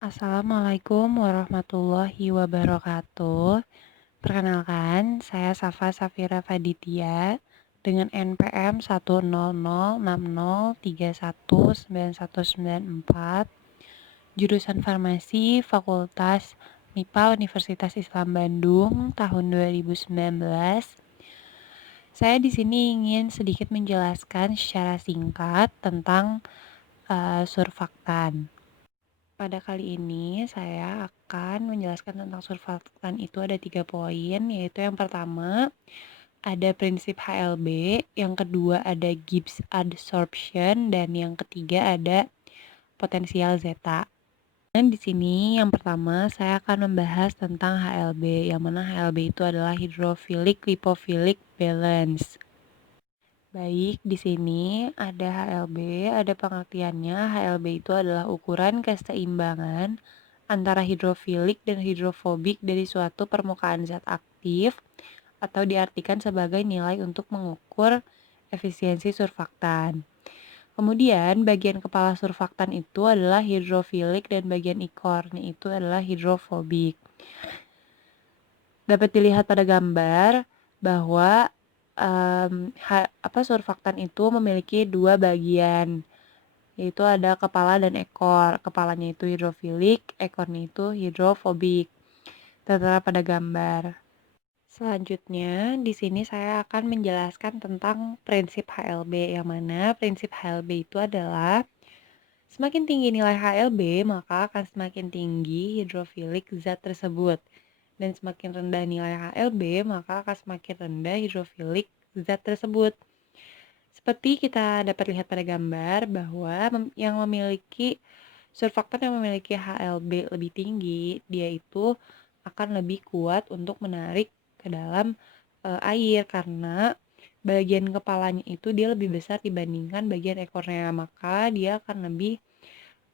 Assalamualaikum warahmatullahi wabarakatuh. Perkenalkan, saya Safa Safira Faditya dengan NPM 1006030319194, jurusan Farmasi Fakultas MIPA Universitas Islam Bandung tahun 2019. Saya di sini ingin sedikit menjelaskan secara singkat tentang surfaktan. Pada kali ini saya akan menjelaskan tentang surfaktan itu ada 3 poin, yaitu yang pertama ada prinsip HLB, yang kedua ada Gibbs adsorption, dan yang ketiga ada potensial zeta. Dan di sini yang pertama saya akan membahas tentang HLB, yang mana HLB itu adalah hydrophilic lipophilic balance. Baik, di sini ada HLB, ada pengertiannya. HLB itu adalah ukuran keseimbangan antara hidrofilik dan hidrofobik dari suatu permukaan zat aktif, atau diartikan sebagai nilai untuk mengukur efisiensi surfaktan. Kemudian bagian kepala surfaktan itu adalah hidrofilik dan bagian ekornya itu adalah hidrofobik. Dapat dilihat pada gambar bahwa surfaktan itu memiliki dua bagian, yaitu ada kepala dan ekor. Kepalanya itu hidrofilik, ekornya itu hidrofobik. Tertera pada gambar. Selanjutnya, di sini saya akan menjelaskan tentang prinsip HLB, yang mana prinsip HLB itu adalah semakin tinggi nilai HLB, maka akan semakin tinggi hidrofilik zat tersebut. Dan semakin rendah nilai HLB, maka akan semakin rendah hidrofilik zat tersebut. Seperti kita dapat lihat pada gambar bahwa yang memiliki surfaktan yang memiliki HLB lebih tinggi, dia itu akan lebih kuat untuk menarik ke dalam air, karena bagian kepalanya itu dia lebih besar dibandingkan bagian ekornya, maka dia akan lebih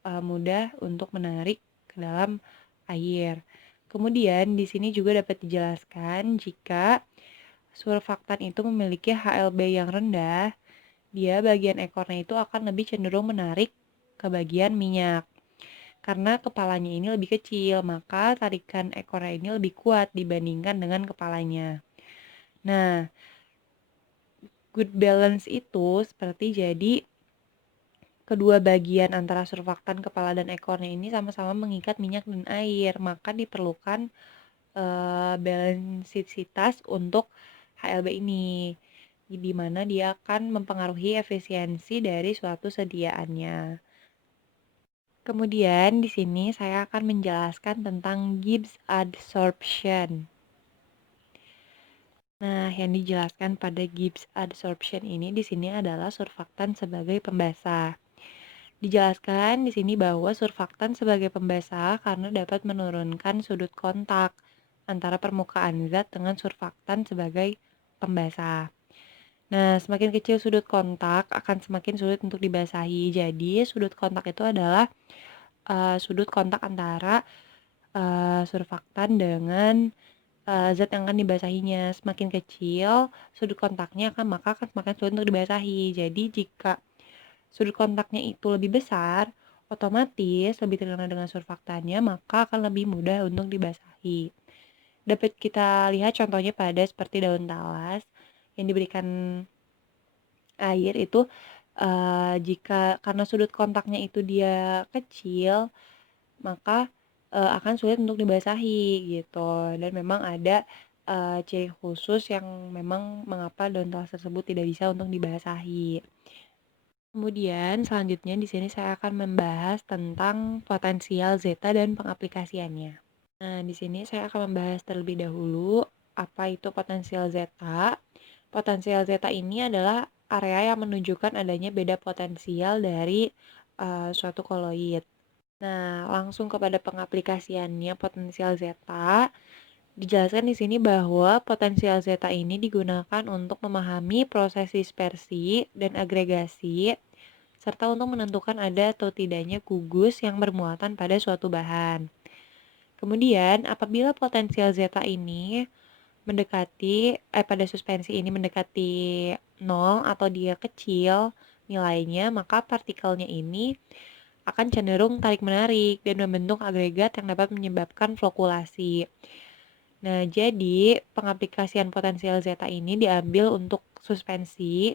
mudah untuk menarik ke dalam air. Kemudian di sini juga dapat dijelaskan jika surfaktan itu memiliki HLB yang rendah, dia bagian ekornya itu akan lebih cenderung menarik ke bagian minyak. Karena kepalanya ini lebih kecil, maka tarikan ekornya ini lebih kuat dibandingkan dengan kepalanya. Nah, good balance itu seperti jadi kedua bagian antara surfaktan kepala dan ekornya ini sama-sama mengikat minyak dan air, maka diperlukan balansitas untuk HLB ini, di mana dia akan mempengaruhi efisiensi dari suatu sediaannya. Kemudian di sini saya akan menjelaskan tentang Gibbs adsorption. Nah, yang dijelaskan pada Gibbs adsorption ini di sini adalah surfaktan sebagai pembasah. Dijelaskan di sini bahwa surfaktan sebagai pembasah karena dapat menurunkan sudut kontak antara permukaan zat dengan surfaktan sebagai pembasah. Nah, semakin kecil sudut kontak akan semakin sulit untuk dibasahi. Jadi, sudut kontak itu adalah sudut kontak antara surfaktan dengan zat yang akan dibasahinya. Semakin kecil sudut kontaknya maka akan semakin sulit untuk dibasahi. Jadi jika sudut kontaknya itu lebih besar, otomatis lebih terkena dengan surfaktannya, maka akan lebih mudah untuk dibasahi. Dapat kita lihat contohnya pada seperti daun talas yang diberikan air itu, jika karena sudut kontaknya itu dia kecil, maka akan sulit untuk dibasahi gitu. Dan memang ada ciri khusus yang memang mengapa daun talas tersebut tidak bisa untuk dibasahi. Kemudian selanjutnya di sini saya akan membahas tentang potensial zeta dan pengaplikasiannya. Nah, di sini saya akan membahas terlebih dahulu apa itu potensial zeta. Potensial zeta ini adalah area yang menunjukkan adanya beda potensial dari suatu koloid. Nah, langsung kepada pengaplikasiannya potensial zeta. Dijelaskan di sini bahwa potensial zeta ini digunakan untuk memahami proses dispersi dan agregasi, serta untuk menentukan ada atau tidaknya gugus yang bermuatan pada suatu bahan. Kemudian, apabila potensial zeta ini pada suspensi ini mendekati 0 atau dia kecil nilainya, maka partikelnya ini akan cenderung tarik-menarik dan membentuk agregat yang dapat menyebabkan flokulasi. Nah, jadi pengaplikasian potensial zeta ini diambil untuk suspensi,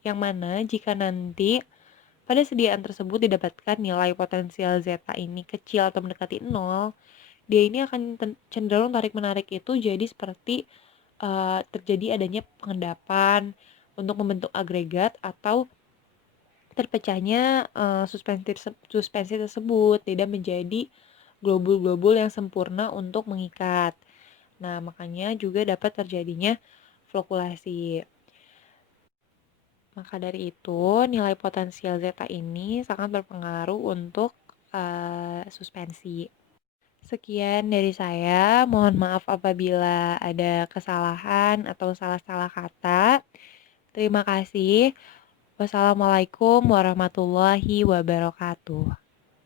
yang mana jika nanti pada sediaan tersebut didapatkan nilai potensial zeta ini kecil atau mendekati nol, dia ini akan cenderung tarik-menarik itu jadi seperti terjadi adanya pengendapan untuk membentuk agregat atau terpecahnya suspensi tersebut tidak menjadi globul-globul yang sempurna untuk mengikat. Nah, makanya juga dapat terjadinya flokulasi. Maka dari itu, nilai potensial zeta ini sangat berpengaruh untuk suspensi. Sekian dari saya. Mohon maaf apabila ada kesalahan atau salah-salah kata. Terima kasih. Wassalamualaikum warahmatullahi wabarakatuh.